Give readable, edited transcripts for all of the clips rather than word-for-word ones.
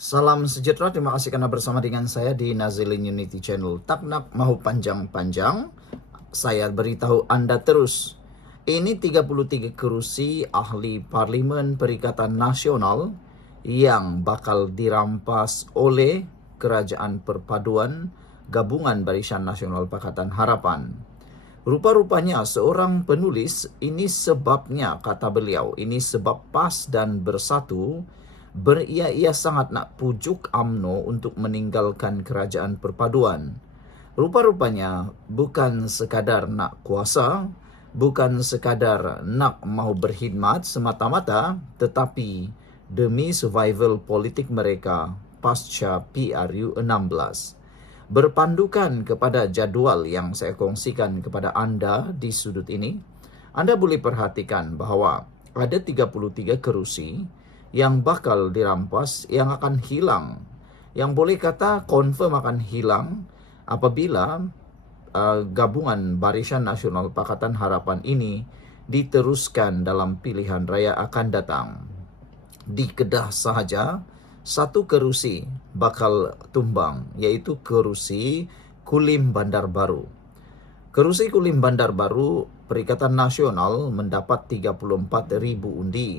Salam sejahtera, terima kasih karena bersama dengan saya di Nazilin Unity Channel. Tak nak mahu panjang-panjang, saya beritahu Anda terus. Ini 33 kerusi ahli Parlimen Perikatan Nasional yang bakal dirampas oleh Kerajaan Perpaduan Gabungan Barisan Nasional Pakatan Harapan. Rupa-rupanya seorang penulis, ini sebabnya, kata beliau, ini sebab PAS dan Bersatu ia sangat nak pujuk UMNO untuk meninggalkan kerajaan perpaduan. Rupa-rupanya bukan sekadar nak kuasa, bukan sekadar nak mau berkhidmat semata-mata, tetapi demi survival politik mereka pasca PRU 16. Berpandukan kepada jadual yang saya kongsikan kepada Anda di sudut ini, Anda boleh perhatikan bahawa ada 33 kerusi yang bakal dirampas, yang akan hilang, yang boleh kata confirm akan hilang apabila gabungan Barisan Nasional Pakatan Harapan ini diteruskan dalam pilihan raya akan datang. Di Kedah sahaja, satu kerusi bakal tumbang, iaitu kerusi Kulim Bandar Baru. Kerusi Kulim Bandar Baru, Perikatan Nasional mendapat 34,000 undi.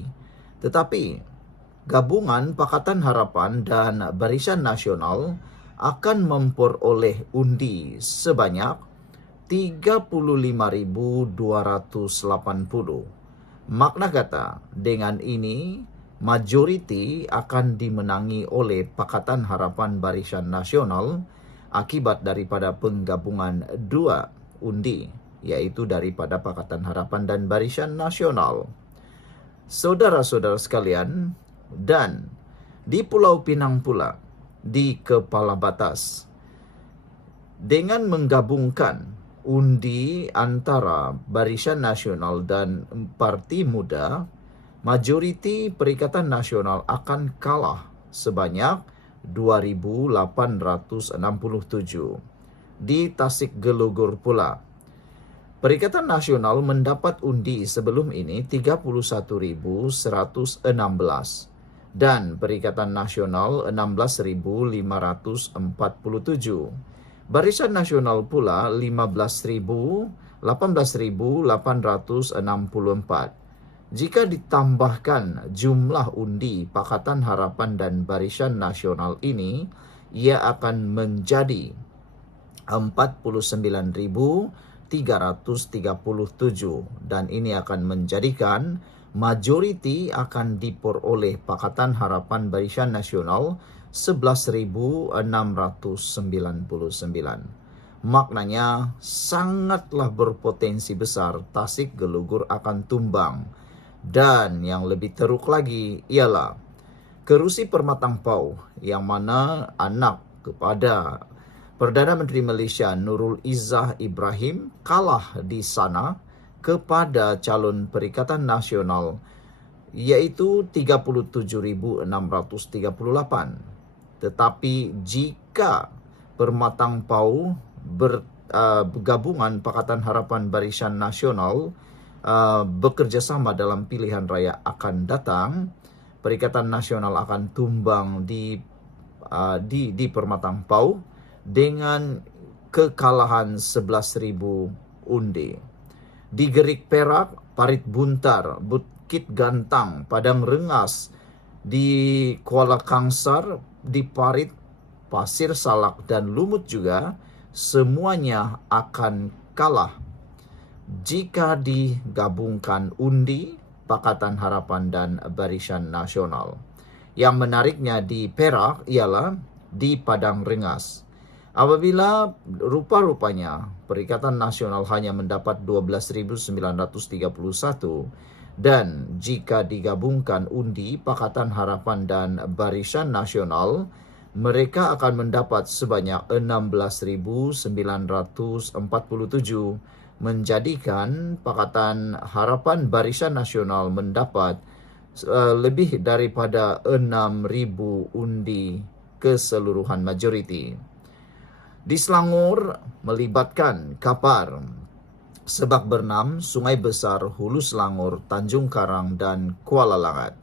Tetapi Gabungan Pakatan Harapan dan Barisan Nasional akan memperoleh undi sebanyak 35,280. Makna kata, dengan ini majoriti akan dimenangi oleh Pakatan Harapan Barisan Nasional akibat daripada penggabungan dua undi, yaitu daripada Pakatan Harapan dan Barisan Nasional. Saudara-saudara sekalian, dan di Pulau Pinang pula, di Kepala Batas, dengan menggabungkan undi antara Barisan Nasional dan Parti Muda, majoriti Perikatan Nasional akan kalah sebanyak 2,867. Di Tasik Gelugur pula, Perikatan Nasional mendapat undi sebelum ini 31,116 dan Perikatan Nasional 16,547. Barisan Nasional pula 18,864. Jika ditambahkan jumlah undi Pakatan Harapan dan Barisan Nasional ini, ia akan menjadi 49,337 dan ini akan menjadikan majoriti akan diperoleh Pakatan Harapan Barisan Nasional 11,699. Maknanya sangatlah berpotensi besar Tasik Gelugur akan tumbang. Dan yang lebih teruk lagi ialah kerusi Permatang Pau yang mana anak kepada Perdana Menteri Malaysia Nurul Izzah Ibrahim kalah di sana kepada calon Perikatan Nasional, iaitu 37,638. Tetapi jika Permatang Pau bergabungan Pakatan Harapan Barisan Nasional bekerjasama dalam pilihan raya akan datang, Perikatan Nasional akan tumbang di Permatang Pau dengan kekalahan 11,000 undi. Di Gerik Perak, Parit Buntar, Bukit Gantang, Padang Rengas, di Kuala Kangsar, di Parit, Pasir Salak dan Lumut juga, semuanya akan kalah jika digabungkan undi Pakatan Harapan dan Barisan Nasional. Yang menariknya di Perak ialah di Padang Rengas. Apabila rupa-rupanya Perikatan Nasional hanya mendapat 12,931 dan jika digabungkan undi Pakatan Harapan dan Barisan Nasional, mereka akan mendapat sebanyak 16,947, menjadikan Pakatan Harapan Barisan Nasional mendapat lebih daripada 6,000 undi keseluruhan majoriti. Di Selangor melibatkan Kapar, Sebak Bernam, Sungai Besar, Hulu Selangor, Tanjung Karang dan Kuala Langat.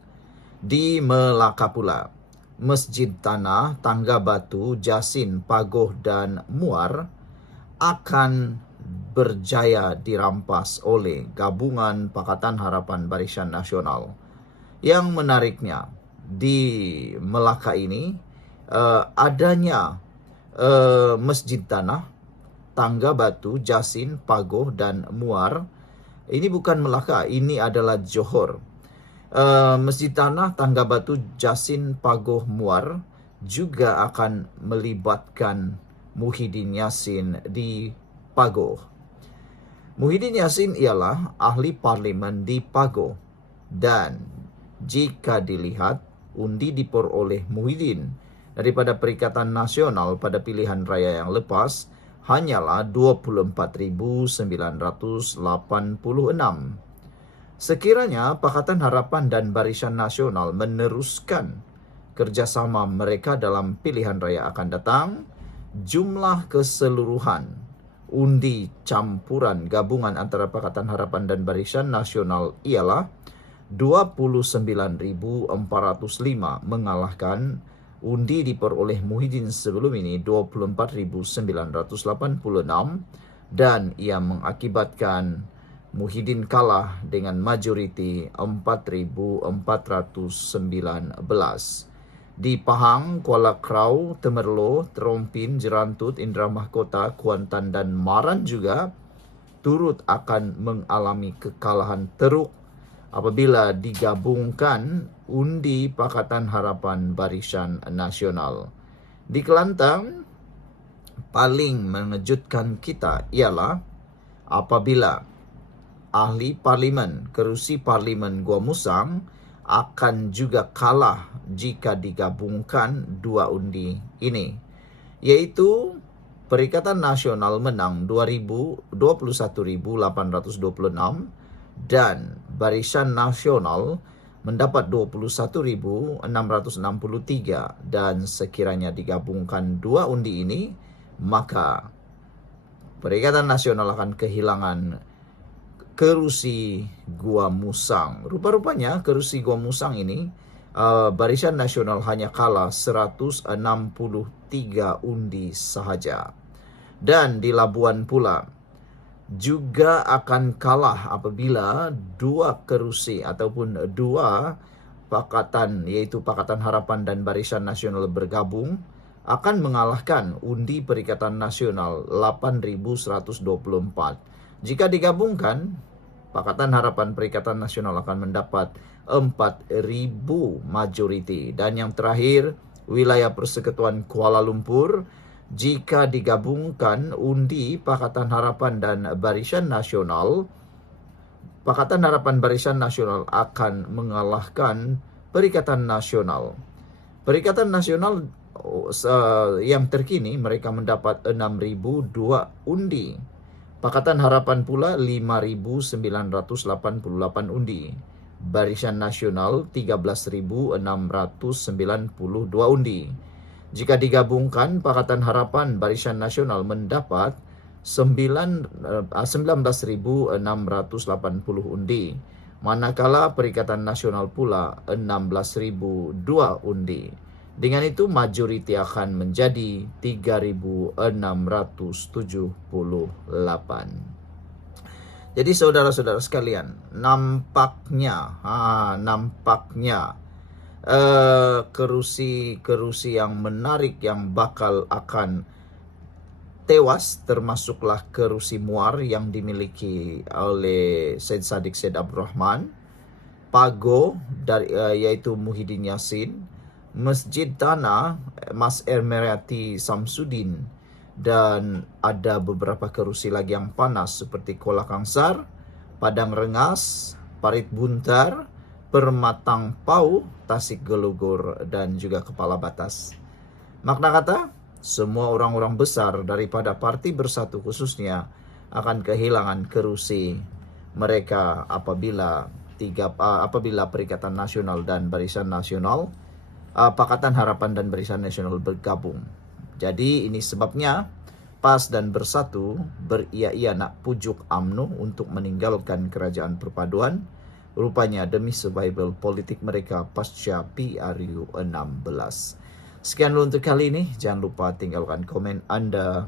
Di Melaka pula, Masjid Tanah, Tangga Batu, Jasin, Pagoh, dan Muar akan berjaya dirampas oleh gabungan Pakatan Harapan Barisan Nasional. Yang menariknya, di Melaka ini adanya Masjid Tanah, Tangga Batu, Jasin, Pagoh, dan Muar. Ini bukan Melaka, ini adalah Johor. Masjid Tanah, Tangga Batu, Jasin, Pagoh, Muar juga akan melibatkan Muhyiddin Yassin di Pagoh. Muhyiddin Yassin ialah ahli parlimen di Pagoh, dan jika dilihat undi diperoleh Muhyiddin daripada Perikatan Nasional pada pilihan raya yang lepas hanyalah 24.986. Sekiranya Pakatan Harapan dan Barisan Nasional meneruskan kerjasama mereka dalam pilihan raya akan datang, jumlah keseluruhan undi campuran gabungan antara Pakatan Harapan dan Barisan Nasional ialah 29.405, mengalahkan undi diperoleh Muhyiddin sebelum ini 24.986, dan ia mengakibatkan Muhyiddin kalah dengan majoriti 4.419. Di Pahang, Kuala Krau, Temerloh, Terompin, Jerantut, Indra Mahkota, Kuantan, dan Maran juga turut akan mengalami kekalahan teruk apabila digabungkan undi Pakatan Harapan Barisan Nasional. Di Kelantan, paling mengejutkan kita ialah apabila ahli parlimen, kerusi parlimen Gua Musang akan juga kalah jika digabungkan dua undi ini, yaitu Perikatan Nasional menang 21.826 dan Barisan Nasional mendapat 21.663, dan sekiranya digabungkan dua undi ini, maka Perikatan Nasional akan kehilangan kerusi Gua Musang. Rupa-rupanya kerusi Gua Musang ini Barisan Nasional hanya kalah 163 undi sahaja. Dan di Labuan pula juga akan kalah apabila dua kerusi ataupun dua pakatan, yaitu Pakatan Harapan dan Barisan Nasional bergabung, akan mengalahkan undi Perikatan Nasional 8.124. Jika digabungkan, Pakatan Harapan Perikatan Nasional akan mendapat 4.000 majoriti. Dan yang terakhir, wilayah Persekutuan Kuala Lumpur, jika digabungkan undi Pakatan Harapan dan Barisan Nasional, Pakatan Harapan Barisan Nasional akan mengalahkan Perikatan Nasional. Perikatan Nasional yang terkini mereka mendapat 6.002 undi. Pakatan Harapan pula 5.988 undi. Barisan Nasional 13.692 undi. Jika digabungkan, Pakatan Harapan Barisan Nasional mendapat 19.680 undi. Manakala Perikatan Nasional pula 16.002 undi. Dengan itu majoriti akan menjadi 3.678. Jadi saudara-saudara sekalian, nampaknya kerusi yang menarik yang bakal akan tewas termasuklah kerusi Muar yang dimiliki oleh Syed Saddiq Syed Abdurrahman, Pagoh yaitu Muhyiddin Yassin, Masjid Tanah Mas Ermerati Samsudin, dan ada beberapa kerusi lagi yang panas seperti Kuala Kangsar, Padang Rengas, Parit Buntar, Permatang Pau, Tasik Gelugur, dan juga Kepala Batas. Makna kata, semua orang-orang besar daripada Parti Bersatu khususnya akan kehilangan kerusi mereka apabila Perikatan Nasional dan Barisan Nasional, Pakatan Harapan dan Barisan Nasional bergabung. Jadi ini sebabnya PAS dan Bersatu beria-ia nak pujuk UMNO untuk meninggalkan kerajaan perpaduan, rupanya demi survival politik mereka pasca PRU 16. Sekian dulu untuk kali ini, jangan lupa tinggalkan komen Anda.